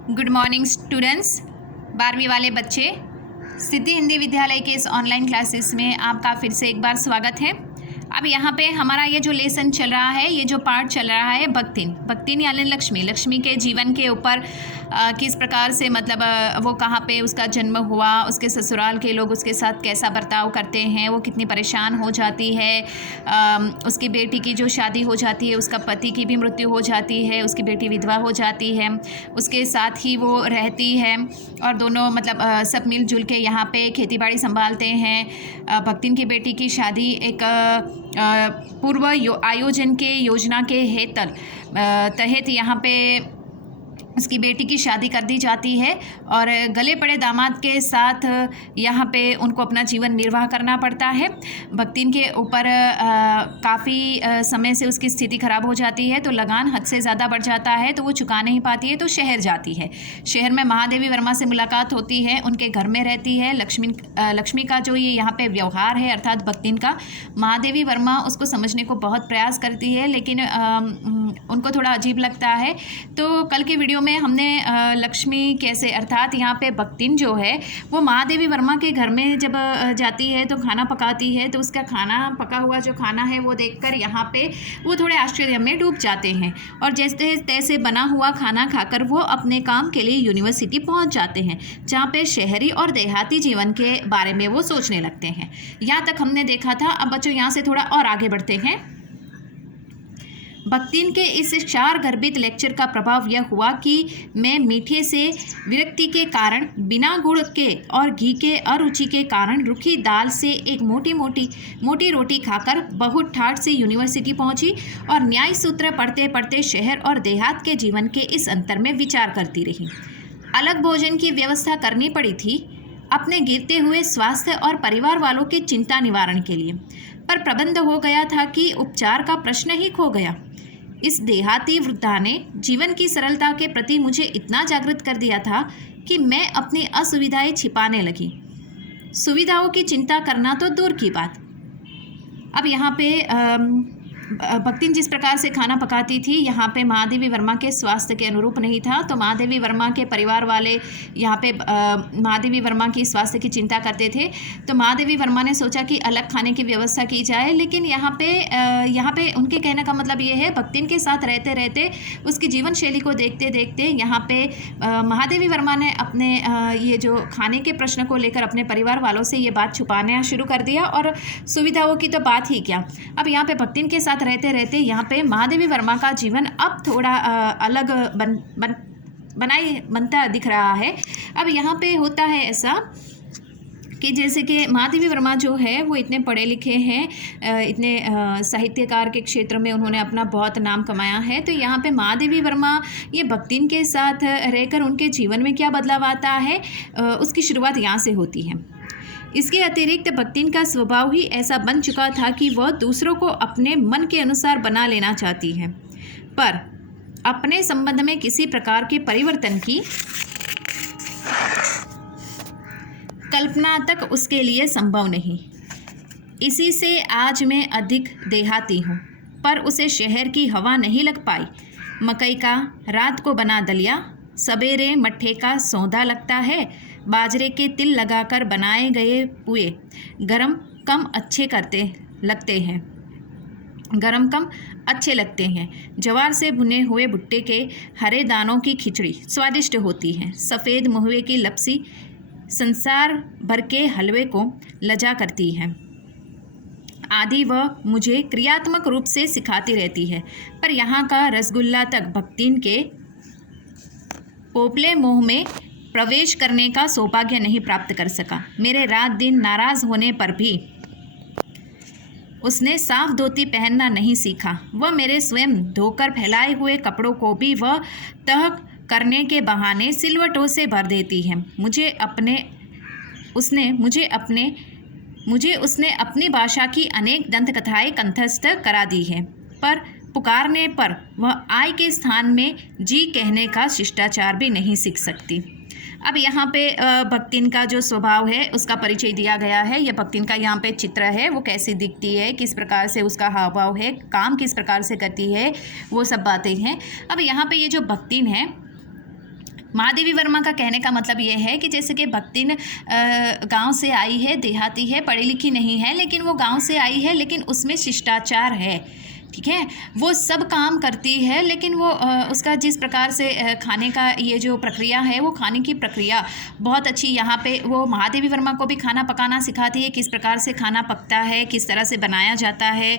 Good morning students. 12वीं वाले बच्चे, सिद्धि हिंदी विद्यालय के इस ऑनलाइन क्लासेस में आपका फिर से एक बार स्वागत है। अब यहाँ पे हमारा ये जो लेसन चल रहा है, ये जो पार्ट चल रहा है भक्तिन यानी लक्ष्मी के जीवन के ऊपर किस प्रकार से मतलब वो कहाँ पे उसका जन्म हुआ, उसके ससुराल के लोग उसके साथ कैसा बर्ताव करते हैं, वो कितनी परेशान हो जाती है, उसकी बेटी की जो शादी हो जाती है, उसका पति की भी मृत्यु हो जाती है, उसकी बेटी विधवा हो जाती है, उसके साथ ही वो रहती है और दोनों मतलब सब मिलजुल के यहाँ पे खेती बाड़ी संभालते हैं। भक्तिन की बेटी की शादी एक पूर्व आयोजन के योजना के तहत यहाँ पे उसकी बेटी की शादी कर दी जाती है और गले पड़े दामाद के साथ यहाँ पे उनको अपना जीवन निर्वाह करना पड़ता है। भक्तिन के ऊपर काफ़ी समय से उसकी स्थिति खराब हो जाती है, तो लगान हद से ज़्यादा बढ़ जाता है, तो वो चुका नहीं पाती है, तो शहर जाती है। शहर में महादेवी वर्मा से मुलाकात होती है, उनके घर में रहती है। लक्ष्मी का जो ये यहाँ पे व्यवहार है अर्थात भक्तिन का, महादेवी वर्मा उसको समझने को बहुत प्रयास करती है, लेकिन उनको थोड़ा अजीब लगता है। तो कल के वीडियो में हमने लक्ष्मी कैसे अर्थात यहाँ पे भक्तिन जो है वो महादेवी वर्मा के घर में जब जाती है तो खाना पकाती है, तो उसका खाना पका हुआ जो खाना है वो देखकर यहाँ पे वो थोड़े आश्चर्य में डूब जाते हैं और जैसे तैसे बना हुआ खाना खाकर वो अपने काम के लिए यूनिवर्सिटी पहुँच जाते हैं, जहाँ पे शहरी और देहाती जीवन के बारे में वो सोचने लगते हैं। यहाँ तक हमने देखा था। अब बच्चों यहाँ से थोड़ा और आगे बढ़ते हैं। भक्तिन के इस क्षार गर्भित लेक्चर का प्रभाव यह हुआ कि मैं मीठे से विरक्ति के कारण, बिना गुड़ के और घी के अरुचि के कारण रूखी दाल से एक मोटी रोटी खाकर बहुत ठाठ से यूनिवर्सिटी पहुंची और न्याय सूत्र पढ़ते पढ़ते शहर और देहात के जीवन के इस अंतर में विचार करती रही। अलग भोजन की व्यवस्था करनी पड़ी थी अपने गिरते हुए स्वास्थ्य और परिवार वालों की चिंता निवारण के लिए, पर प्रबंध हो गया था कि उपचार का प्रश्न ही खो गया। इस देहाती वृद्धा ने जीवन की सरलता के प्रति मुझे इतना जागृत कर दिया था कि मैं अपनी असुविधाएं छिपाने लगी। सुविधाओं की चिंता करना तो दूर की बात। अब यहाँ पे भक्तिन जिस प्रकार से खाना पकाती थी, यहाँ पे महादेवी वर्मा के स्वास्थ्य के अनुरूप नहीं था, तो महादेवी वर्मा के परिवार वाले यहाँ पे महादेवी वर्मा की स्वास्थ्य की चिंता करते थे। तो महादेवी वर्मा ने सोचा कि अलग खाने की व्यवस्था की जाए, लेकिन यहाँ पे उनके कहने का मतलब ये है, भक्तिन के साथ रहते रहते उसकी जीवन शैली को देखते देखते यहाँ पे महादेवी वर्मा ने अपने ये जो खाने के प्रश्न को लेकर अपने परिवार वालों से ये बात छुपाना शुरू कर दिया और सुविधाओं की तो बात ही क्या। अब यहाँ पे भक्तिन के साथ रहते रहते यहाँ पे महादेवी वर्मा का जीवन अब थोड़ा अलग बनता दिख रहा है। अब यहाँ पे होता है ऐसा कि जैसे कि महादेवी वर्मा जो है वो इतने पढ़े लिखे हैं, इतने साहित्यकार के क्षेत्र में उन्होंने अपना बहुत नाम कमाया है। तो यहाँ पे महादेवी वर्मा ये भक्तिन के साथ रहकर उनके जीवन में क्या बदलाव आता है, उसकी शुरुआत यहाँ से होती है। इसके अतिरिक्त भक्तिन का स्वभाव ही ऐसा बन चुका था कि वह दूसरों को अपने मन के अनुसार बना लेना चाहती है, पर अपने संबंध में किसी प्रकार के परिवर्तन की कल्पना तक उसके लिए संभव नहीं। इसी से आज मैं अधिक देहाती हूँ, पर उसे शहर की हवा नहीं लग पाई। मकई का रात को बना दलिया, सवेरे मट्ठे का सौदा लगता है, बाजरे के तिल लगाकर बनाए गए पुए गरम कम अच्छे लगते हैं। ज्वार से भुने हुए भुट्टे के हरे दानों की खिचड़ी स्वादिष्ट होती है। सफ़ेद महुए की लपसी संसार भर के हलवे को लजा करती है आदि वह मुझे क्रियात्मक रूप से सिखाती रहती है, पर यहाँ का रसगुल्ला तक भक्तिन के पोपले मोह में प्रवेश करने का सौभाग्य नहीं प्राप्त कर सका। मेरे रात दिन नाराज़ होने पर भी उसने साफ धोती पहनना नहीं सीखा। वह मेरे स्वयं धोकर फैलाए हुए कपड़ों को भी वह तह करने के बहाने सिलवटों से भर देती है। मुझे उसने अपनी भाषा की अनेक दंत कथाएं कंठस्थ करा दी है, पर पुकारने पर वह आय के स्थान में जी कहने का शिष्टाचार भी नहीं सीख सकती। अब यहाँ पे भक्तिन का जो स्वभाव है उसका परिचय दिया गया है। यह भक्तिन का यहाँ पे चित्र है, वो कैसी दिखती है, किस प्रकार से उसका हाव भाव है, काम किस प्रकार से करती है, वो सब बातें हैं। अब यहाँ पे ये जो भक्तिन है महादेवी वर्मा का कहने का मतलब ये है कि जैसे कि भक्तिन गांव से आई है, देहाती है, पढ़ी लिखी नहीं है, लेकिन वो गांव से आई है, लेकिन उसमें शिष्टाचार है, ठीक है। वो सब काम करती है, लेकिन वो उसका जिस प्रकार से खाने का ये जो प्रक्रिया है, वो खाने की प्रक्रिया बहुत अच्छी। यहाँ पे वो महादेवी वर्मा को भी खाना पकाना सिखाती है, किस प्रकार से खाना पकता है, किस तरह से बनाया जाता है,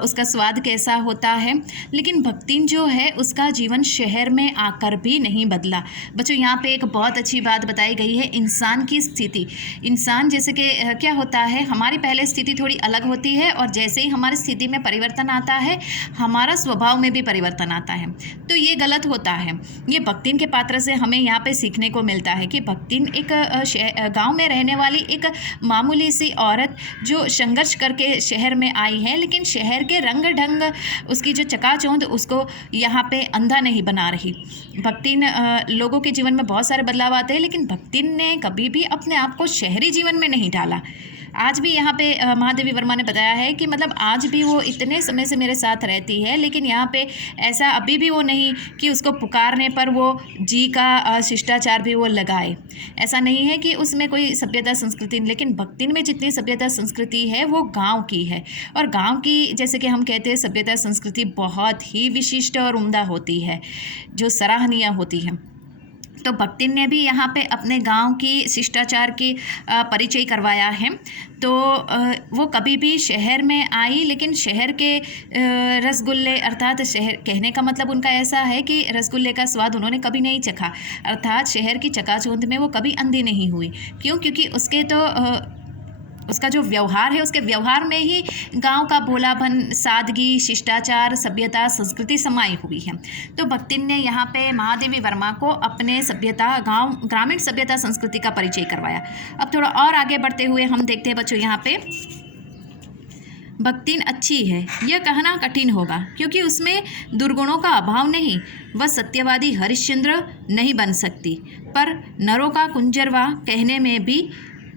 उसका स्वाद कैसा होता है। लेकिन भक्तिन जो है उसका जीवन शहर में आकर भी नहीं बदला। बच्चों यहाँ पे एक बहुत अच्छी बात बताई गई है, इंसान की स्थिति। इंसान जैसे कि क्या होता है, हमारी पहले स्थिति थोड़ी अलग होती है, और जैसे ही हमारी स्थिति में परिवर्तन आता है, हमारा स्वभाव में भी परिवर्तन आता है। तो ये गलत होता है। ये भक्तिन के पात्र से हमें यहाँ पे सीखने को मिलता है कि भक्तिन एक गांव में रहने वाली एक मामूली सी औरत जो संघर्ष करके शहर में आई है, लेकिन शहर के रंग ढंग, उसकी जो चकाचौंध, उसको यहाँ पे अंधा नहीं बना रही। भक्तिन लोगों के जीवन में बहुत सारे बदलाव आते हैं, लेकिन भक्तिन ने कभी भी अपने आप को शहरी जीवन में नहीं डाला। आज भी यहाँ पे महादेवी वर्मा ने बताया है कि मतलब आज भी वो इतने समय से मेरे साथ रहती है, लेकिन यहाँ पे ऐसा अभी भी वो नहीं कि उसको पुकारने पर वो जी का शिष्टाचार भी वो लगाए। ऐसा नहीं है कि उसमें कोई सभ्यता संस्कृति, लेकिन भक्तिन में जितनी सभ्यता संस्कृति है वो गांव की है। और गांव की जैसे कि हम कहते हैं सभ्यता संस्कृति बहुत ही विशिष्ट और उम्दा होती है, जो सराहनीय होती है। तो भक्तिन ने भी यहाँ पे अपने गांव की शिष्टाचार की परिचय करवाया है। तो वो कभी भी शहर में आई, लेकिन शहर के रसगुल्ले, अर्थात शहर, कहने का मतलब उनका ऐसा है कि रसगुल्ले का स्वाद उन्होंने कभी नहीं चखा, अर्थात शहर की चकाचौंध में वो कभी अंधी नहीं हुई। क्यों? क्योंकि उसके तो उसका जो व्यवहार है, उसके व्यवहार में ही गांव का भोलापन, सादगी, शिष्टाचार, सभ्यता, संस्कृति समाई हुई है। तो भक्तिन ने यहाँ पे महादेवी वर्मा को अपने सभ्यता, ग्रामीण सभ्यता संस्कृति का परिचय करवाया। अब थोड़ा और आगे बढ़ते हुए हम देखते हैं बच्चों, यहाँ पे भक्तिन अच्छी है यह कहना कठिन होगा, क्योंकि उसमें दुर्गुणों का अभाव नहीं। वह सत्यवादी हरिश्चंद्र नहीं बन सकती, पर नरों का कुंजरवा कहने में भी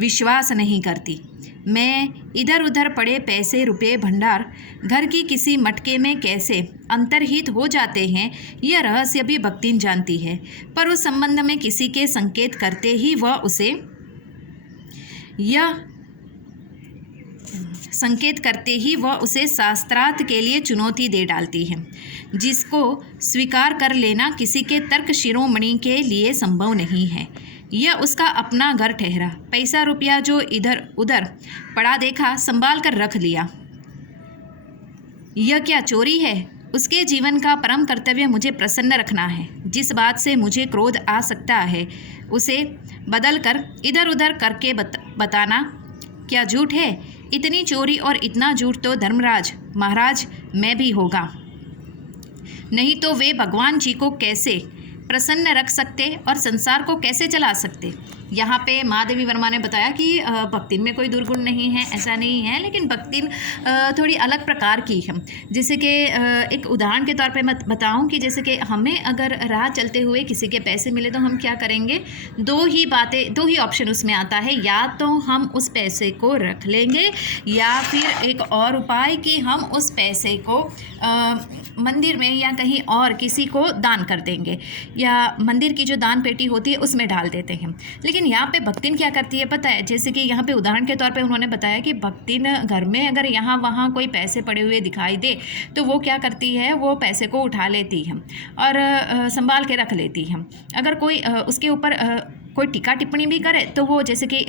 विश्वास नहीं करती। मैं इधर उधर पड़े पैसे, रुपए, भंडार घर की किसी मटके में कैसे अंतर्हित हो जाते हैं, यह रहस्य भी भक्तिन जानती है। पर उस संबंध में किसी के संकेत करते ही वह उसे शास्त्रार्थ के लिए चुनौती दे डालती है, जिसको स्वीकार कर लेना किसी के तर्क शिरोमणि के लिए संभव नहीं है। यह उसका अपना घर ठहरा, पैसा रुपया जो इधर उधर पड़ा देखा, संभाल कर रख लिया। यह क्या चोरी है? उसके जीवन का परम कर्तव्य मुझे प्रसन्न रखना है। जिस बात से मुझे क्रोध आ सकता है, उसे बदल कर इधर उधर करके बताना क्या झूठ है? इतनी चोरी और इतना झूठ तो धर्मराज महाराज में भी होगा, नहीं तो वे भगवान जी को कैसे प्रसन्न रख सकते और संसार को कैसे चला सकते। यहाँ पे महादेवी वर्मा ने बताया कि भक्तिन में कोई दुर्गुण नहीं है, ऐसा नहीं है, लेकिन भक्तिन थोड़ी अलग प्रकार की है। जैसे कि एक उदाहरण के तौर पे मैं बताऊँ कि जैसे कि हमें अगर राह चलते हुए किसी के पैसे मिले तो हम क्या करेंगे, दो ही ऑप्शन उसमें आता है, या तो हम उस पैसे को रख लेंगे, या फिर एक और उपाय कि हम उस पैसे को मंदिर में या कहीं और किसी को दान कर देंगे, या मंदिर की जो दान पेटी होती है उसमें डाल देते हैं। लेकिन यहाँ पे भक्तिन क्या करती है पता है? जैसे कि यहाँ पे उदाहरण के तौर पे उन्होंने बताया कि भक्तिन घर में अगर यहाँ वहाँ कोई पैसे पड़े हुए दिखाई दे तो वो क्या करती है, वो पैसे को उठा लेती है और संभाल के रख लेती है। अगर कोई उसके ऊपर कोई टीका टिप्पणी भी करे तो वो, जैसे कि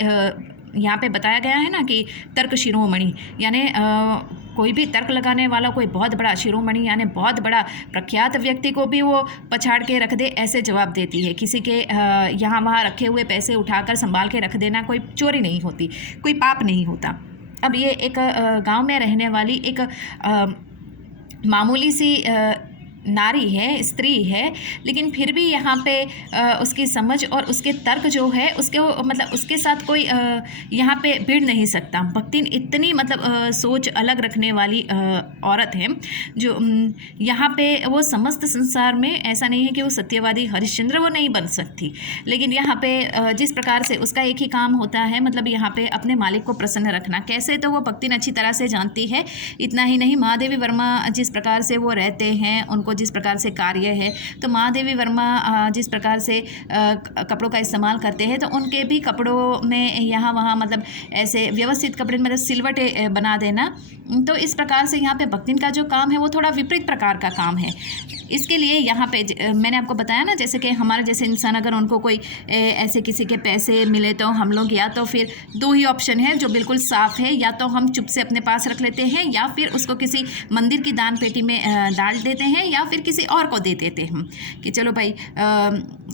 यहाँ पे बताया गया है ना कि तर्क शिरोमणि, यानी कोई भी तर्क लगाने वाला, कोई बहुत बड़ा शिरोमणि यानी बहुत बड़ा प्रख्यात व्यक्ति को भी वो पछाड़ के रख दे, ऐसे जवाब देती है। किसी के यहाँ वहाँ रखे हुए पैसे उठाकर संभाल के रख देना कोई चोरी नहीं होती, कोई पाप नहीं होता। अब ये एक गांव में रहने वाली एक मामूली सी नारी है, स्त्री है, लेकिन फिर भी यहाँ पे उसकी समझ और उसके तर्क जो है उसके मतलब उसके साथ कोई यहाँ पे भिड़ नहीं सकता। भक्तिन इतनी मतलब सोच अलग रखने वाली औरत है जो यहाँ पे वो समस्त संसार में, ऐसा नहीं है कि वो सत्यवादी हरिश्चंद्र वो नहीं बन सकती, लेकिन यहाँ पे जिस प्रकार से उसका एक ही काम होता है, मतलब यहाँ पे अपने मालिक को प्रसन्न रखना। कैसे? तो वो भक्तिन अच्छी तरह से जानती है। इतना ही नहीं, महादेवी वर्मा जिस प्रकार से वो रहते हैं, उनको जिस प्रकार से कार्य है, तो महादेवी वर्मा जिस प्रकार से कपड़ों का इस्तेमाल करते हैं, तो उनके भी कपड़ों में यहाँ वहाँ मतलब ऐसे व्यवस्थित कपड़े मतलब सिलवटें बना देना, तो इस प्रकार से यहाँ पे भक्तिन का जो काम है वो थोड़ा विपरीत प्रकार का काम है। इसके लिए यहाँ पे मैंने आपको बताया ना, जैसे कि हमारे जैसे इंसान अगर उनको कोई ऐसे किसी के पैसे मिले तो हम लोग या तो फिर दो ही ऑप्शन है जो बिल्कुल साफ़ है, या तो हम चुप से अपने पास रख लेते हैं या फिर उसको किसी मंदिर की दान पेटी में डाल देते हैं या फिर किसी और को दे देते हैं कि चलो भाई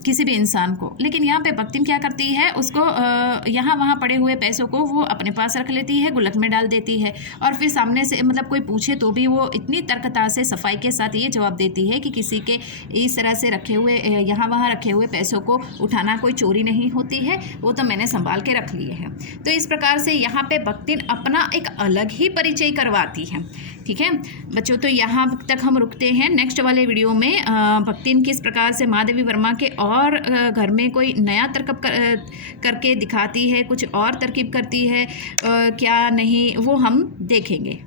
किसी भी इंसान को। लेकिन यहाँ पे भक्तिन क्या करती है, उसको यहाँ वहाँ पड़े हुए पैसों को वो अपने पास रख लेती है, गुल्लक में डाल देती है, और फिर सामने से मतलब कोई पूछे तो भी वो इतनी तर्कता से सफाई के साथ ये जवाब देती है कि किसी के इस तरह से रखे हुए यहाँ वहाँ रखे हुए पैसों को उठाना कोई चोरी नहीं होती है, वो तो मैंने संभाल के रख लिए हैं। तो इस प्रकार से यहाँ पे भक्तिन अपना एक अलग ही परिचय करवाती है। ठीक है बच्चों, तो यहाँ तक हम रुकते हैं। नेक्स्ट वाले वीडियो में भक्तिन किस प्रकार से महादेवी वर्मा के और घर में कोई नया तरकीब करके दिखाती है, कुछ और तरकीब करती है क्या नहीं, वो हम देखेंगे।